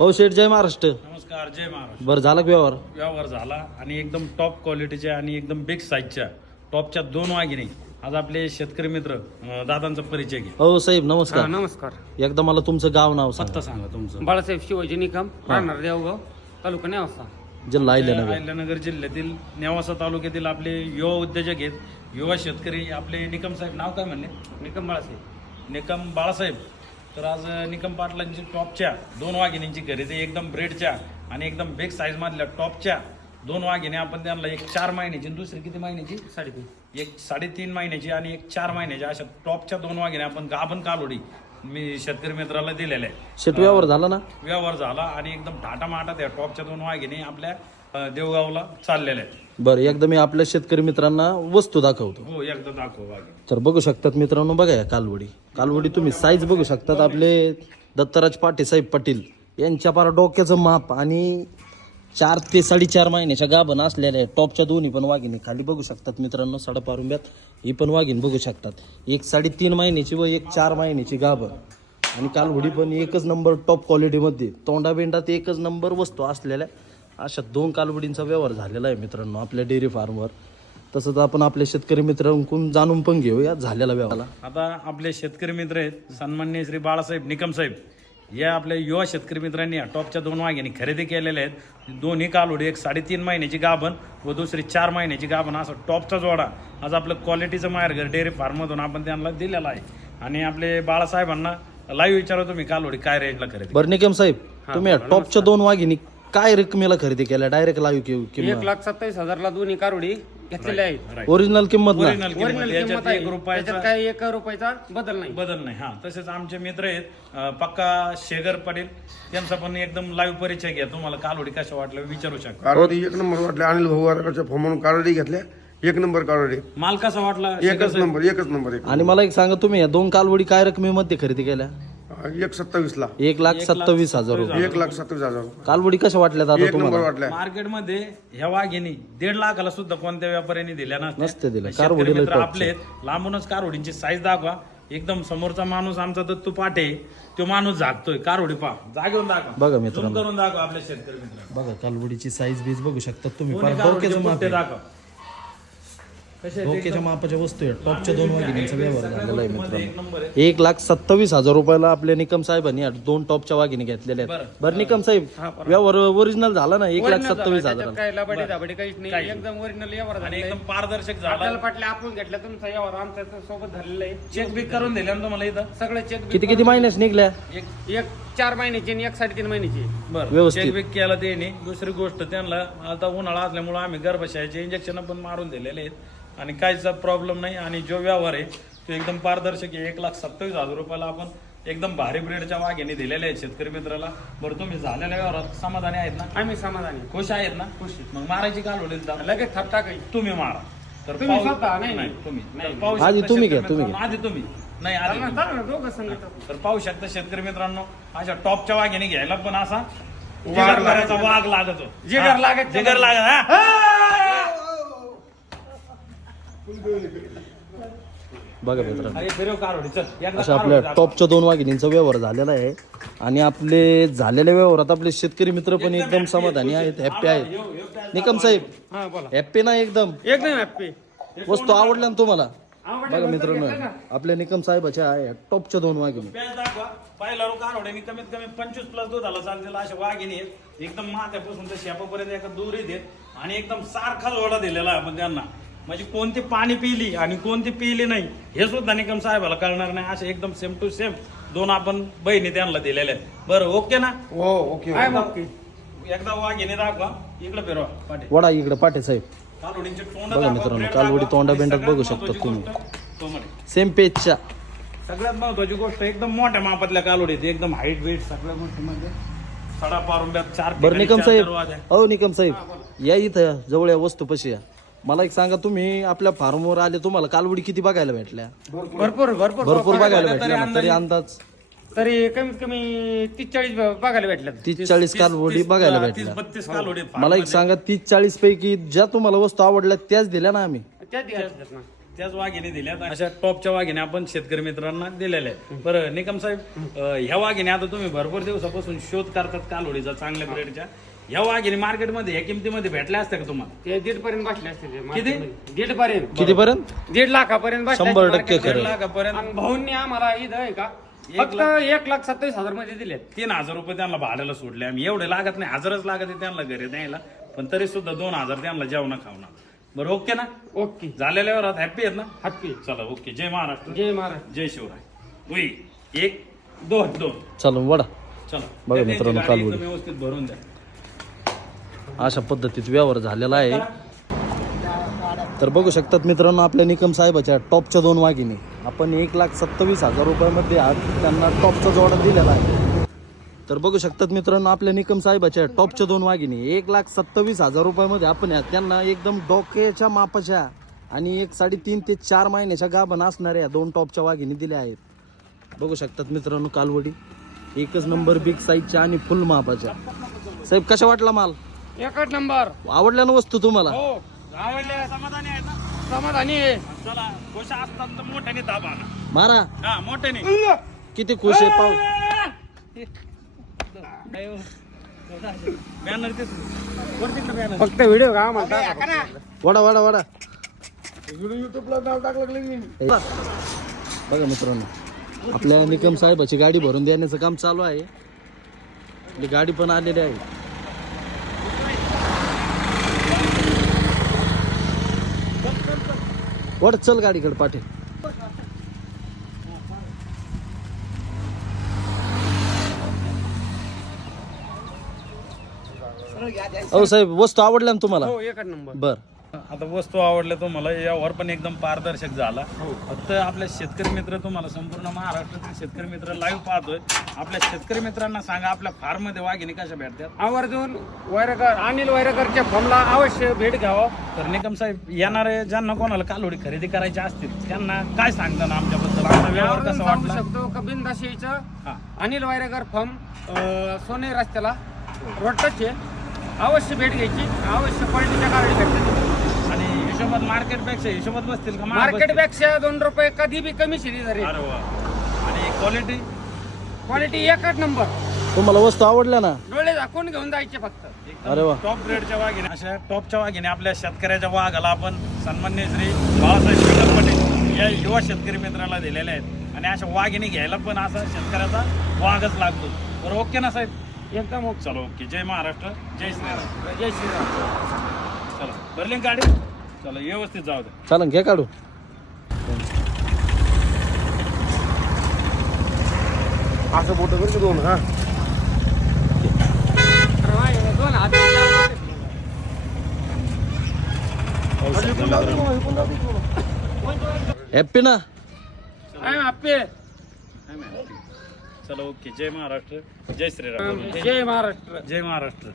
हो शेठ, जय महाराष्ट्र. नमस्कार, जय महाराष्ट्र. बरं झाला का व्यवहार? व्यवहार झाला आणि एकदम टॉप क्वालिटीच्या आणि एकदम बिग साईजच्या टॉपच्या 2 वाघिणी. आज आपले शेतकरी मित्र दादांचा परिचय घे. हो साहेब, नमस्कार. नमस्कार. एकदा मला तुमचं गाव नाव सांगा. पत्ता सांगा तुमचं. बाळासाहेब शिवाजी निकम, राहणार देवगाव, तालुका नेवासा. जिल्हा अहिल्यानगर. अहिल्यानगर जिल्ह्यातील नेवासा तालुक्यातील आपले युवा उद्योजक आहेत, युवा शेतकरी आपले निकम साहेब. नाव काय म्हणले? निकम बाळासाहेब. निकम बाळासाहेब. तर आज निकम पाटलांची टॉपच्या 2 वाघिणींची खरेदी, एकदम ब्रेडच्या आणि एकदम बिग साईज मधल्या टॉपच्या 2 वाघिणी आपण त्यांना एक 4 महिन्याची आणि दुसरी किती महिन्याची? 3.5. एक 3.5 महिन्याची आणि एक 4 महिन्याची अशा टॉपच्या 2 वाघिणी आपण गाभण कालोडी मी शेतकरी मित्राला दिलेल्या आहे. शेठ, व्यवहार झाला ना? व्यवहार झाला आणि एकदम थाटामाटा त्या टॉपच्या 2 वाघिणी आपल्या देवगावला चाललेल्या आहेत. बरं, एकदा मी आपल्या शेतकरी मित्रांना वस्तू दाखवतो. हो, एकदा दाखव वाघिणी. तर बघू शकतात मित्रांनो, बघा या कालवडी तुम्ही साईज बघू शकतात. आपले दत्तराज पाटे साहेब पाटील यांच्या पार डोक्याचं माप आणि 4 ते 4.5 महिन्याच्या गाभण असलेल्या टॉपच्या दोन्ही पण वाघिणी खाली बघू शकतात मित्रांनो. साडेपारुंब्यात ही पण वाघिणी बघू शकतात. एक 3.5 महिन्याची व एक 4 महिन्याची गाभण आणि कालवडी पण एकच नंबर टॉप क्वालिटीमध्ये, तोंडाबेंडात एकच नंबर वस्तू असलेल्या अशा 2 कालवडींचा व्यवहार झालेला आहे मित्रांनो आपल्या डेअरी फार्मवर. तसंच आपण आपल्या शेतकरी मित्रांकडून जाणून पण घेऊया झालेला व्यवहार. आता आपले शेतकरी मित्र आहेत सन्माननीय श्री बाळासाहेब निकम साहेब. या आपल्या युवा शेतकरी मित्रांनी या टॉपच्या 2 वाघिणी खरेदी केलेल्या आहेत. दोन्ही कालोडी, एक 3.5 महिन्याची गाभण व दुसरी 4 महिन्याची गाभण, असा टॉपचा जोडा आज आपलं क्वालिटीचं माहेरघर डेअरी फार्ममधून आपण त्यांना दिलेला आहे. आणि आपले बाळासाहेबांना लाईव्ह विचारतो तुम्ही कालोडी काय रेंजला खरेदी. बरं निकम साहेब, तुम्ही या टॉपच्या 2 वाघिणी काय रकमेला खरेदी केल्या? डायरेक्ट लाईव्ह किंमत 1,27,000 दोन्ही कारोडी घेतलेल्या आहेत. ओरिजिनल किंमत ना? ओरिजिनल किंमत ओरिजिनल याच्यात किंमत आहे. 1 रुपयाचा त्याच्यात काही 1 रुपयाचा बदल नाही. हा. तसेच आमचे मित्र आहेत पक्का शेगर पाटील, त्यांचा पण एकदम लाईव्ह परिचय घ्या. तुम्हाला कालोडी कशा वाटल्या विचारू शकता. कारोडी 1 नंबर वाटल्या. अनिल भाऊ वारकरच्या फॉर्मवरून कारोडी घेतल्या. 1 नंबर कारोडी. माल कसा वाटला? एकच नंबर. आणि मला एक सांगा, तुम्ही या 2 कालवडी काय रकमेमध्ये खरेदी केल्या? 1,27,000. 1,27,000 रुपये. 1,27,000. कालवडी कशा वाटल्या दादा 1 नंबर तुम्हाला? वाटल्या. मार्केटमध्ये ह्या वाघिणी 1.5 लाखाला सुद्धा कोणत्या व्यापाऱ्यांनी दिल्या नसते दिल्या. शेतकरी कारवडीला मित्र टॉपच्या. आपले आहेत. लांबूनच कारवडींची साईज दाखवा. एकदम समोरचा माणूस आमचा दत्तू पाटे, तो माणूस झाकतोय. कारवडी पा जागेऊन दाखवा, बघा झूम मित्रांनो, करून दाखवा आपल्या शेतकरी मित्र. बघा कालवडीची साईज बीज बघू शकतात तुम्ही. कोणी फार कारवडीचे डोक्याचं माप बुट्टे आहे. दाखवा. कसे आहेत? डोक्याच्या मापाच्या वस्तू आहे. टॉपच्या 2 वाघिणींचा व्यवहार झालेला आहे एक मित्रांनो. नंबर आहे. 1,27,000 रुपयाला आपल्या निकम साहेबांनी 2 टॉपच्या वाघिणी घेतलेल्या आहेत. बरं निकम साहेब, व्यवहार ओरिजिनल झाला ना? 1,27,000. काय लबाडी दाबाडी काहीच नाही. एकदम ओरिजिनल व्यवहार आणि झालेला एकदम आहे. पारदर्शक झाला. आपल्याला पाटले आपण घेतला तुमचा व्यवहार आमच्या सोबत झालेला आहे. चेक बिक करून दिल्या ना तुम्हाला इथं? सगळे चेक किती महिन्याच निघल्या? एक 4 महिन्याची आणि एक 3.5 महिन्याची. बरं, व्यवस्थित. चेक बिक केला त्यांनी. दुसरी गोष्ट, त्यांना आता उन्हाळा असल्यामुळे आम्ही गर्भशयाचे इंजेक्शन पण मारून दिलेले आहेत आणि काहीच प्रॉब्लेम नाही. आणि जो व्यवहार आहे तो एकदम पारदर्शक आहे. 1,27,000 रुपयाला आपण एकदम भारी ब्रेडच्या वाघिणी दिलेल्या आहेत शेतकरी मित्राला. बरं, तुम्ही झालेल्या व्यवहारात समाधानी आहेत ना? आम्ही समाधानी. खुश आहेत ना? खुश. मग मारायची काल होईल लगेच थाप टाकायची. तुम्ही मारा. तर तुम्ही पाहू- स्वतः? नाही, नाही, तुम्ही. नाही. तर पाहू आधी शकता तुम्ही घ्या, शेतकरी तुम्ही मित्रांनो. आधी तुम्ही नाही, आधी तुम्ही. चालेल ना, दोघं संगीत. तर पाहू शकता शेतकरी मित्रांनो, अशा टॉपच्या वाघिणी घ्यायला पण असा जिगरभराचा वाघ लागतो. जिगर लागत. जिगर लागत. हा? बघा मित्रांनो, अरे फिरव कारवडी, चल. एकदा अशा कारवडी आपल्या दाखव. टॉपच्या 2 वाघिणींचा व्यवहार झालेला आहे. आणि आपले झालेल्या व्यवहारात आपले शेतकरी मित्र पण एकदम समाधानी आहेत, हॅप्पी आहेत. निकम साहेब, हा बोला. हॅप्पी ना? एकदम एकदम हॅप्पी. वस्तू आवडल्या ना तुम्हाला? बघा मित्रांनो, आपल्या निकम साहेबाच्या आहे टॉपच्या 2 वाघिणी. प्याज दाखवा. पहिला रो कारवड्यानी कमीत कमी 25 प्लस दुधाला चालतील अशा वाघिणी आहेत. एकदम माथ्यापासून तर शेपापर्यंत एका दोरी देत आणि एकदम सारखा जोडा दिलेला आहे आपण त्यांना. म्हणजे कोणती पाणी पिली आणि कोणती पिली नाही हे सुद्धा निकम साहेबाला कळणार नाही. असे एकदम सेम टू सेम 2 आपण बहिणी त्यांना दिलेल्या आहेत. बरं, ओके ना? हो, ओके. काय मग? एकदा वाघिणी दाखवा. इकडे फिरवा पाठी. वडा इकडे पाटे साहेब. कालवडींचे तोंड बघा दाखवा, मित्रांनो, ब्रेड कालवडी दाखवा. तोंडाबिंडात आणि बघू सगळ्यात शकता महत्त्वाची तुम्ही. गोष्ट, तो म्हणे. सेम पेजच्या. सगळ्यात महत्वाची गोष्ट, एकदम मोठ्या मापातल्या कालोडी, एकदम हाईट वेट सगळ्या गोष्टीमध्ये सडा पारुंब्यात 4 बरं निकम साहेब, दरवाजे. हो निकम साहेब, या इथं जवळ या वस्तू पशी या. मला एक सांगा, तुम्ही आपल्या फार्मवर आले, तुम्हाला कालवडी किती बघायला भेटल्या? भरपूर भरपूर भरपूर बघायला भेटल्या ना? तरी अंदाज तरी कमीत कमी 30-40 बघायला भेटल्यात. 30-40 कालवडी बघायला भेटल्या. 30-32 कालोडी आहेत मला एक फार्ममध्ये. सांगा, 30-40 पैकी ज्या तुम्हाला वस्तू आवडल्या त्याच दिल्या ना आम्ही? त्याच द्यायच्यात ना. त्याच वाघिणी दिल्यात अशा टॉपच्या वाघिणी आपण शेतकरी मित्रांना दिलेल्या आहेत. बरं निकम साहेब, ह्या वाघिणी आता तुम्ही भरपूर दिवसापासून शोध करतात कालवडीचा चांगल्या ब्रेडच्या. ह्या वाघिणी मार्केटमध्ये ह्या किमतीमध्ये भेटल्या असत्या का तुम्हाला? ते 1.5 पर्यंत बसले असते ते किती? market मध्ये. 1.5 पर्यंत कितीपर्यंत? 1.5 लाखापर्यंत बसले 100% असते खरं. 1.5 लाखापर्यंत आणि भाऊंनी आम्हाला इथं आहे का फक्त 1,27,000 मध्ये दिले. 3,000 रुपये त्यांना भाड्याला सोडले आम्ही. एवढे लागत नाही, 1,000च लागत आहे त्यांना घरी द्यायला, पण तरी सुद्धा 2,000 त्यांना जेवणा खावणं. बरं ओके ना? ओके झालेल्यावर हॅपी आहेत ना? हॅपी. चला ओके. जय महाराष्ट्र, जय महाराज. जय शिवराय. उई 1 2 चालू वडा. चला बघा त्यांची मित्रांनो, गाडी कालवडी. एकदम व्यवस्थित भरून द्या. अशा पद्धतीत व्यवहार झालेला आहे. तर बघू शकतात मित्रांनो, आपल्या निकम साहेबाच्या टॉपच्या 2 वाघिणी आपण 1,27,000 रुपयामध्ये आज त्यांना टॉपचा जोडा दिलेला आहे. तर बघू शकतात मित्रांनो, आपल्या निकम साहेबाच्या टॉपच्या 2 वाघिणी 1,27,000 रुपयामध्ये आपण त्यांना एकदम डोक्याच्या मापाच्या आणि 3.5 ते 4 महिन्याच्या गाभण असणाऱ्या 2 टॉपच्या वाघिणी दिल्या आहेत. बघू शकतात मित्रांनो, कालवडी एकच नंबर बिग साईजच्या आणि फुल मापाच्या. साहेब कशा वाटला माल? 1 नंबर. आवडल्या ना वस्तू तुम्हाला? हो आवडले. समाधानी आहे ना? समाधानी आहे. चला खुश असतात तर मोठ्याने दाबा ना. मारा. हा मोठ्याने. किती खुश आहे पाहू. बॅनर ते बॅनर. फक्त व्हिडिओ का म्हणता वडा वडा वडा. युट्यूबला नाव टाकलं की नाही. बघा मित्रांनो, आपल्या निकम साहेबाची गाडी भरून देण्याचं काम चालू आहे. आपली गाडी पण आलेली आहे. वड चल गाडीकडे पाठे. अहो साहेब, वस्तू आवडल्या ना तुम्हाला? हो 1 नंबर. बर. आता वस्तू आवडल्या तुम्हाला, यावर पण एकदम पारदर्शक झाला. फक्त आपल्या शेतकरी मित्र, तुम्हाला संपूर्ण महाराष्ट्रातील शेतकरी मित्र लाईव्ह पाहतोय. आपल्या शेतकरी मित्रांना सांगा आपल्या फार्म मध्ये वाघिणी कशा भेटतात. आवर्जून वैरकर अनिल वैरकरच्या फॉर्मला अवश्य भेट घ्यावं. तर निकम साहेब, येणारे ज्यांना कोणाला कालवडी खरेदी करायची असतील त्यांना काय सांगता ना आमच्याबद्दल? आमचा व्यवहार आवर्जून कसा सांगू वाटला? शकतो कबिनदाशीचं हा. अनिल वैरकर फॉर्म सोने रस्त्याला रोडटच आहे. अवश्य भेट घ्यायची. अवश्य क्वालिटीच्या कालवडी भेटतात. आणि हिशोबात मार्केटपेक्षा हिशोबात बसतील का? मार्केटपेक्षा 2 रुपये कधी बी कमी शिरी झाली. अरे वा. आणि क्वालिटी क्वालिटी 1 नंबर. तुम्हाला वस्तू आवडल्या ना? डोळे झाकून घेऊन जायचे फक्त. अरे वा. टॉप ग्रेडच्या वाघिणी, अशा टॉपच्या वाघिणी आपल्या शेतकऱ्याच्या वाघाला आपण सन्माननीय श्री बाळासाहेब निकम पाटील या युवा शेतकरी मित्राला दिलेल्या आहेत. आणि अशा वाघिणी घ्यायला पण असा शेतकऱ्याचा वाघच लागतो. बरं ओके ना साहेब? एकदम ओके. चलो ओके. जय महाराष्ट्र, जय श्रीराम. जय श्रीराम. चला भरली गाडी. चला व्यवस्थित जाऊ दे. चालन घ्या काढू. असं बोट करतो 2 हा. दोन हात. हॅप्पी ना? हॅपी. चला ओके. जय महाराष्ट्र, जय श्रीराम. जय महाराष्ट्र. जय महाराष्ट्र.